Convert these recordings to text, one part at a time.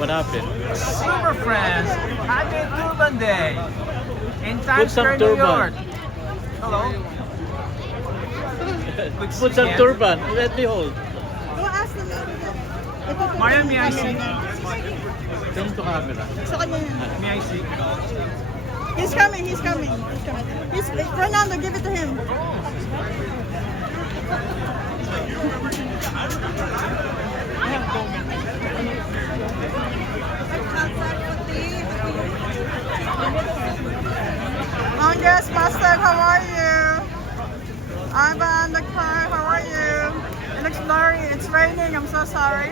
What happened? Super friends, happy Turban Day in Put Times some Square, New York. turban. Hello. Put some turban. Let me hold. Go ask the lady. Mariam, may I see? Turn to camera. Sa kanya yan. May I see? He's coming, he's coming. He's coming. Fernando, give it to him. Angus, Mustard, how are you? I'm on the car, how are you? It looks blurry, it's raining, I'm so sorry.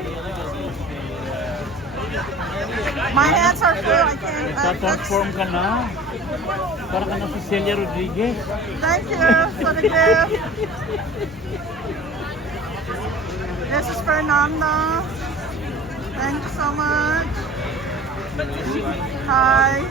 My hands are full, I can't. Nagka-transform ka na. Para ka na si Celia Rodriguez. Thank you for the gift. This is Fernando. Thank you so much. Hi.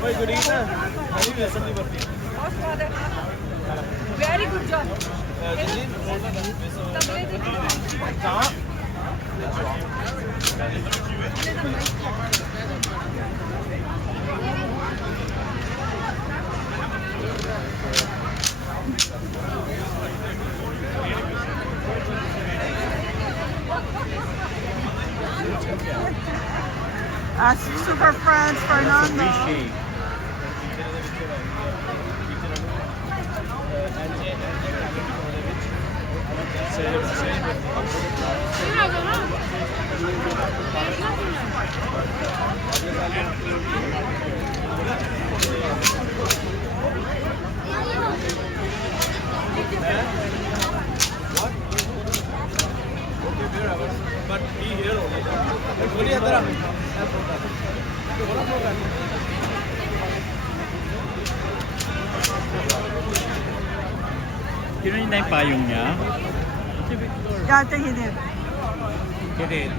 Hey, good evening. Very good job. Super friends, Fernando. Appreciate. But be here only. Kinunin na yung payong niya. Yeah, I think he did. Get in.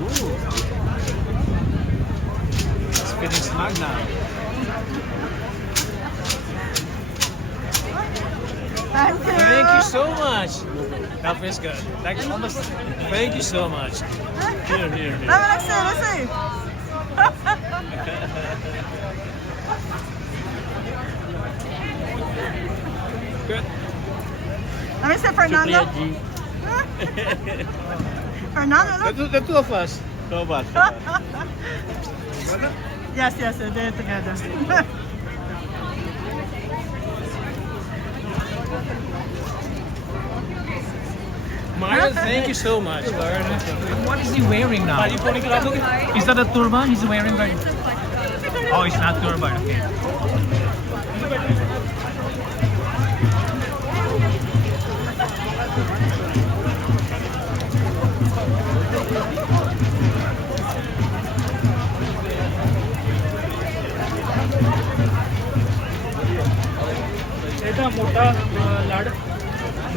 Ooh. It's getting snug now. Thank you. Thank you so much. That feels good. Thank you so much. Here. Let's see. Good. Let me see Fernando. Shukriya G. Fernando, look. The two of us. Tobas. Yes, they did it together. Myra, thank you so much. What is he wearing now? Is that a turban he's wearing right now? Oh, it's not turban. Okay.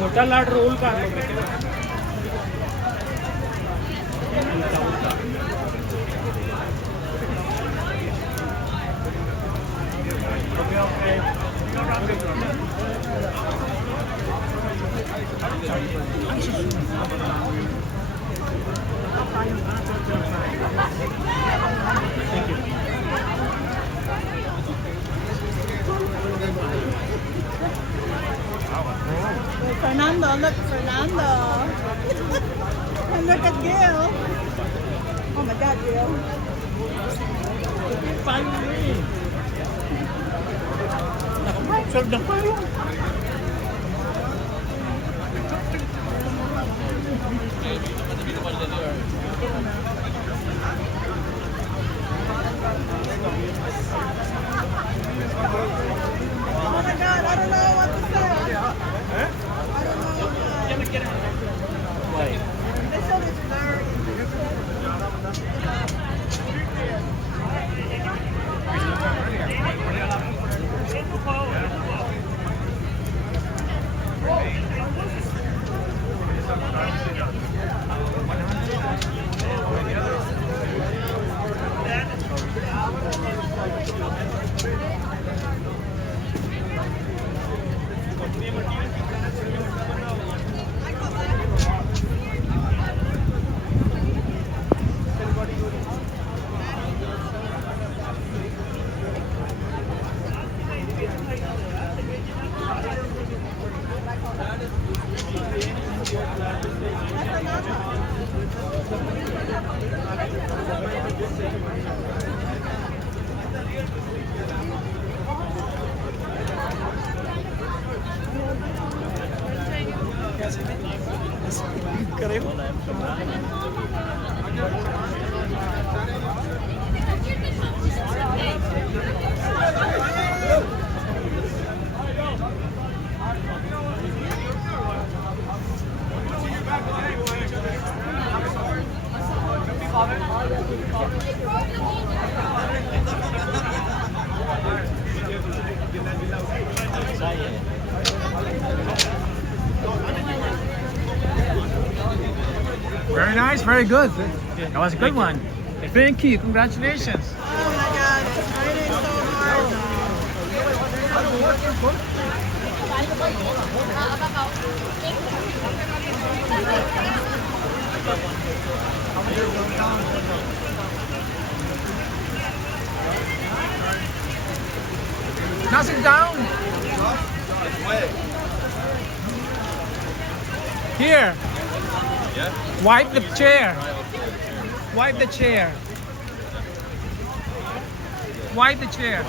मोटा लाड role का Thank you. Fernando, look, Fernando. And look at Gil. Oh my God, Gil. Finally. Serve na payong. Oh my God, I don't know what to say. I don't know what Why? they said it's very. Very nice, very good. That was a good one. Thank you, congratulations. Oh my God, it's raining so Now sit down. Here. Yeah? Wipe the chair. Wipe the chair. Wipe the chair.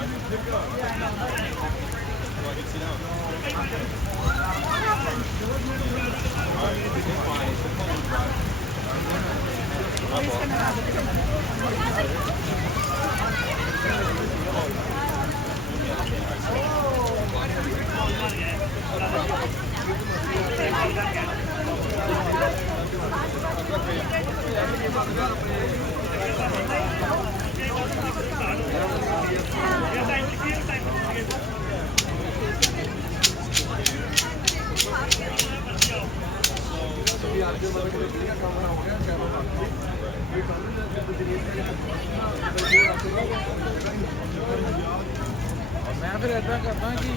मैं फिर ऐसा करता कि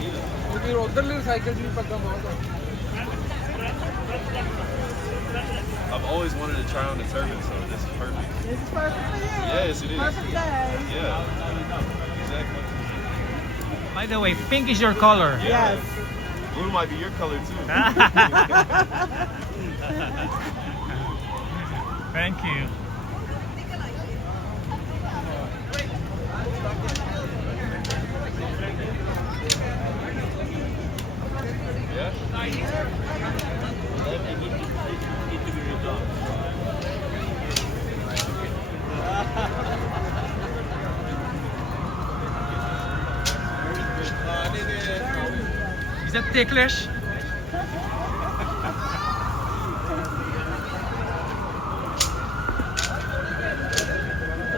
क्योंकि उधरली cycle भी पक्का बहुत है I've always wanted to try on the turban, so this is perfect. This is perfect for you. Yes, it is. Perfect day. Yeah, exactly. By the way, pink is your color. Yes. Blue might be your color too. Thank you. Yeah? Is that ticklish?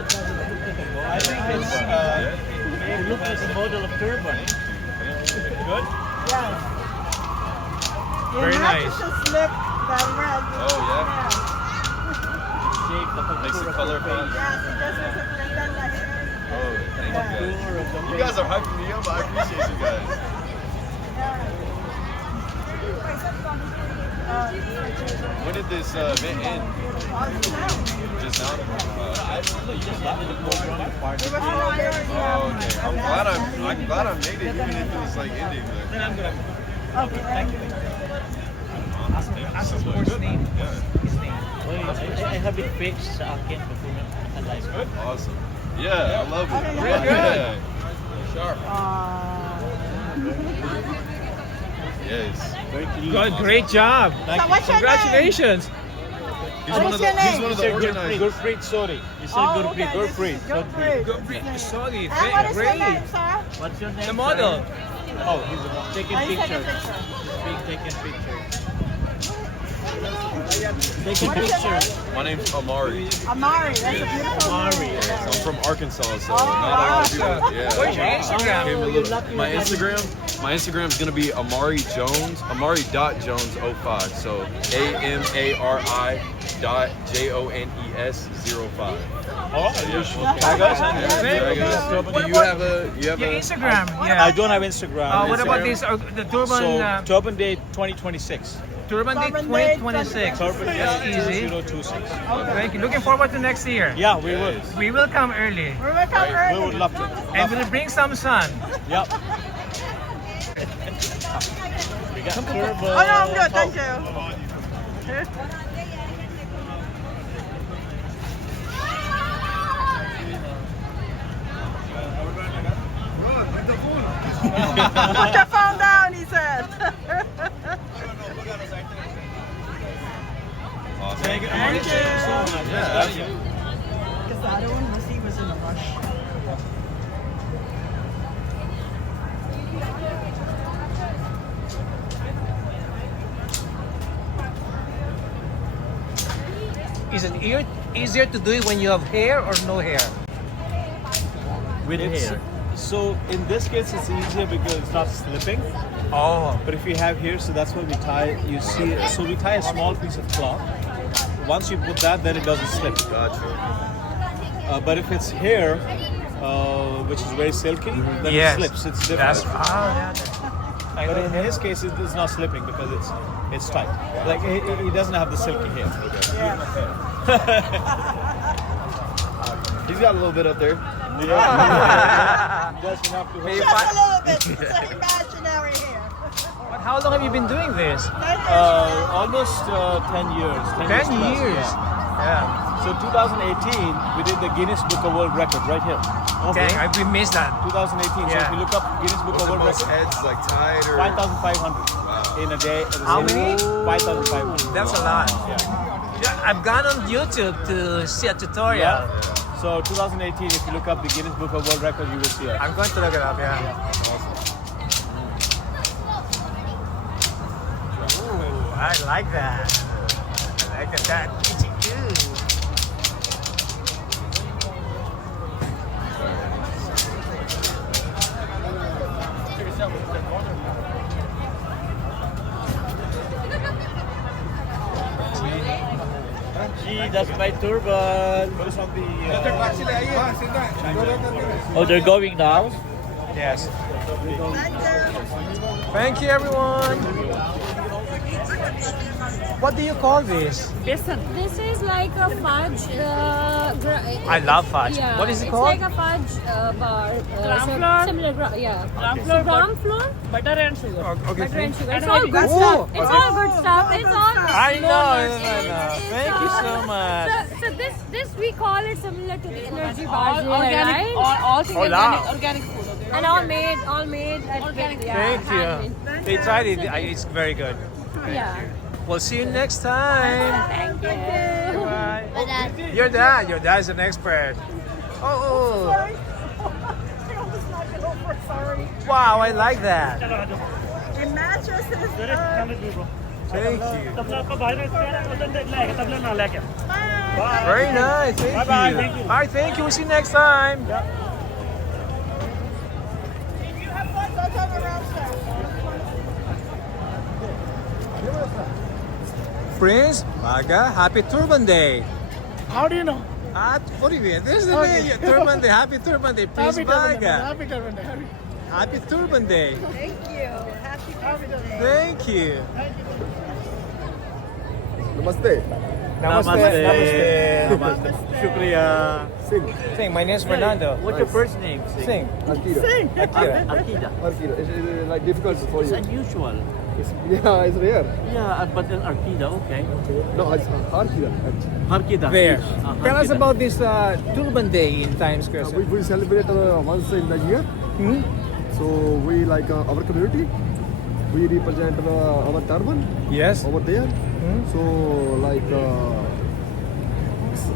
I think it's it looks like a model of Turban. Good? Yes. Very It matches nice. the slip that red. Oh, yeah? Shape the Makes the color pop. Yes, it just looks like Leyland here. Oh, thank you guys. You guys are hyping me up. I appreciate you guys. When did this event end? Just now? You just landed the program part. Oh, okay. I'm glad I made it, even if it was like ending. Then I'm gonna. Okay, thank you. Ask the sports name. Yeah. His name. I have it fixed sa akin before na-live. Awesome. Yeah, I love it. Okay, Very Yeah. good. Yes. Very clean. Good, great job. So what's your name? Congratulations. He's one of the, your name? he's one of the organizers. Gurpreet, sorry. You said Oh, Gurpreet. okay, this Gurpreet. is Gurpreet. Good, sorry, And what is your great. name, sir? What's your name? The model. sir? Oh, he's the one. Taking Are you taking pictures. picture? Being taking pictures. Taking What is your pictures. name? My name's Amari. Amari. That's a beautiful Amari. name. I'm from Arkansas, so Oh, not a lot of people. awesome. Yeah. Where's your Instagram? Came a you're little- lucky my you got Instagram, my Instagram's gonna be Amari Jones, Amari.Jones05. So AMARI.JONES05. Oh, Yeah, What Do you about have a your Instagram? Yeah. I don't have Instagram. What about Instagram? this? The Turban, So Turban Day 2026. Turban Day Turban Day 2026. Turban That's Day easy. 2026. Thank you. Looking forward to next year. Yeah, we will. We will come early. We will come We early. would love to. And we'll bring some sun. Yep. We got Turban. Oh no, I'm good. Thank you. Put your phone down, he said. Is it easier to do it when you have hair or no hair? With hair. So in this case, it's easier because it's not slipping. Oh. But if you have hair, so that's why we tie. You see, so we tie a small piece of cloth. Once you put that, then it doesn't slip. Gotcha. But if it's hair, which is very silky, then Yes. it slips. It's different. But in his case, it's not slipping because it's tight. Like he doesn't have the silky hair. He's got a little bit up there. Just enough to Maybe Just a little bit. It's an imaginary hair. But how long have you been doing this? almost 10 years. 10 plus, years. yeah. Yeah. So 2018, we did the Guinness Book of World Record right here. Okay, we missed that. 2018. So Yeah. if you look up Guinness Book What's of the World most Record, heads like tied or? 5,500 in a day. How many? 5,500. That's a lot. Yeah. Yeah, I've gone on YouTube to see a tutorial. So 2018, if you look up the Guinness Book of World Record, you will see it. I'm going to look it up, yeah. Ooh, I like that. I like that. Itchy too. Gee, that's my turban. Those on the Oh, they're going now? Yes. Thank you. Thank you, everyone. What do you call this? This is like a fudge. I love fudge. Yeah, What is it it's called? like a fudge bar. Gram flour? Similar, yeah. Gram So flour, gram flour, butter and sugar. Okay, butter and sugar. It's And all maybe good Ooh, stuff. It's okay. all good stuff. It's all. I know. It's Thank you so all- much. So this we call it similar to the energy All bars, organic, right? all things Hola. organic food. Okay? And all made at Organic. yeah, Thank you. handmade. They tried it. It's very good. Yeah. We'll see you next time. Thank you. Bye. Bye. Your dad is an expert. Oh, Sorry. I almost knocked it over. Sorry. wow, I like that. It matches his Thank you. Bye. Very nice. Thank you. Thank you. All right, thank you. We'll see you next time. You have fun. Don't turn around, sir. Prince, Maga, happy Turban Day. How do you know? What do you mean? This is the day, Turban Day. Happy Turban Day, Prince Maga. Happy Turban Day. Happy Turban Day. Thank you. Happy birthday. Thank you. Namaste. Namaste. Shukriya. Sing. My name is Fernando. What's your first name? Sing. Sing. Akira. Arkida. It's like difficult for It's unusual. Yeah, it's rare. Yeah, but then Arkida, okay. No, it's hard here. Arkida. There. Tell us Arkida. about this Turban Day in Times Square. sir. We celebrate once in a year. Hmm? So we like our community. We represent our turban Yes. over there. So like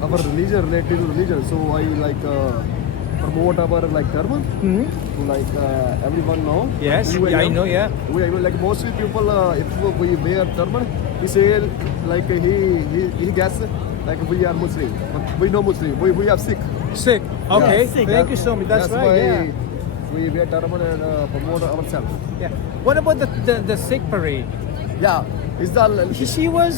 our religion related to religion. So I like promote our like turban. Hmm? To like everyone know. Yes. You and Yeah, I them. know. Yeah. We like mostly people if we wear turban, we say like he guess like we are Muslim, but we no Muslim. We have Sikh. Sick. Okay. Yeah. Thank you so much. That's right. why Yeah. we wear turban and promote ourselves. Yeah. What about the Sikh parade? Yeah, is that She was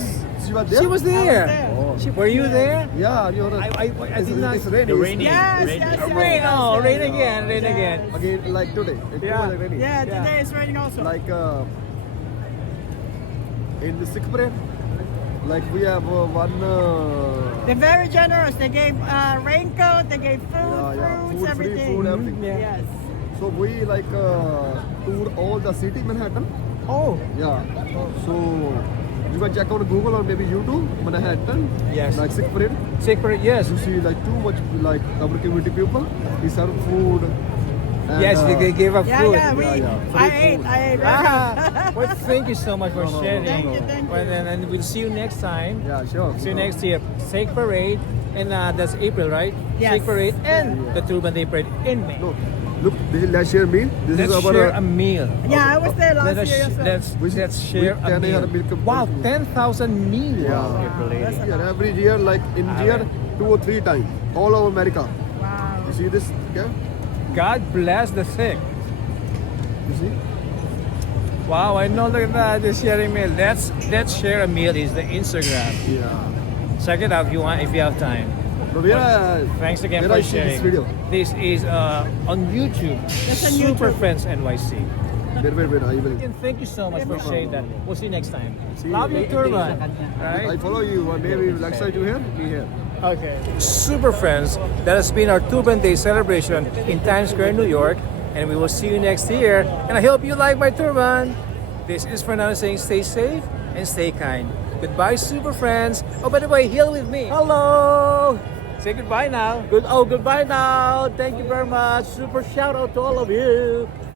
there? she was there. Oh. Were you there? Yeah, you're. I did not. It's rainy. The rainy. Yes, rainy. yes, yes. Rain. Oh, rain again. Rain Yeah. again. Again, like today. It Yeah. was rainy. Yeah, today it's raining also. Like in the Sikh parade, like we have one. They're very generous. They gave raincoat, they gave food, Yeah, fruits, food, free everything. food, everything. Yes. So we like tour all the city Manhattan. Oh. Yeah. So you can check out Google or maybe YouTube Manhattan. Yes. Like Sikh parade. Sikh parade. Yes. You see like too much like our community people. We serve food. And, Yes. They gave us Yeah, food. yeah, we, yeah. I Free ate, food. I ate. Well, thank you so much for No, no, no. sharing. Thank you, thank you. Well, and we'll see you next time. Yeah, sure. See you next year. Sikh parade, and that's April, right? Yes. Sikh parade and the Turban Day parade in May. No, Look, this is let's share meal. This Let's is our share a meal. Yeah, I was there last Let us year. So. let's share with a 10,000 meal. milk- Wow, 10,000 meals. Yeah. April lady. Yeah, every year, like in year, 2 or 3 times, all over America. Wow. You see this? Yeah. God bless the Sikh. You see? Wow, I know, look at that, the sharing meal. Let's share a meal is the Instagram. Yeah. Check it out if you want, if you have time. So where? Thanks again Where for I see sharing. this video? This is on YouTube. That's on Super YouTube. Friends NYC. Wait. I will. And thank you so much for sharing that. We'll see you next time. See you. Love you, Turban. I Right? follow you. Maybe next time you here, be here. Okay. Super Friends, that has been our Turban Day celebration in Times Square, New York. And we will see you next year. And I hope you like my turban. This is Fernando saying stay safe and stay kind. Goodbye, Super Friends. Oh, by the way, heal with me. Hello. Say goodbye now. Goodbye now. Thank you very much. Super shout out to all of you.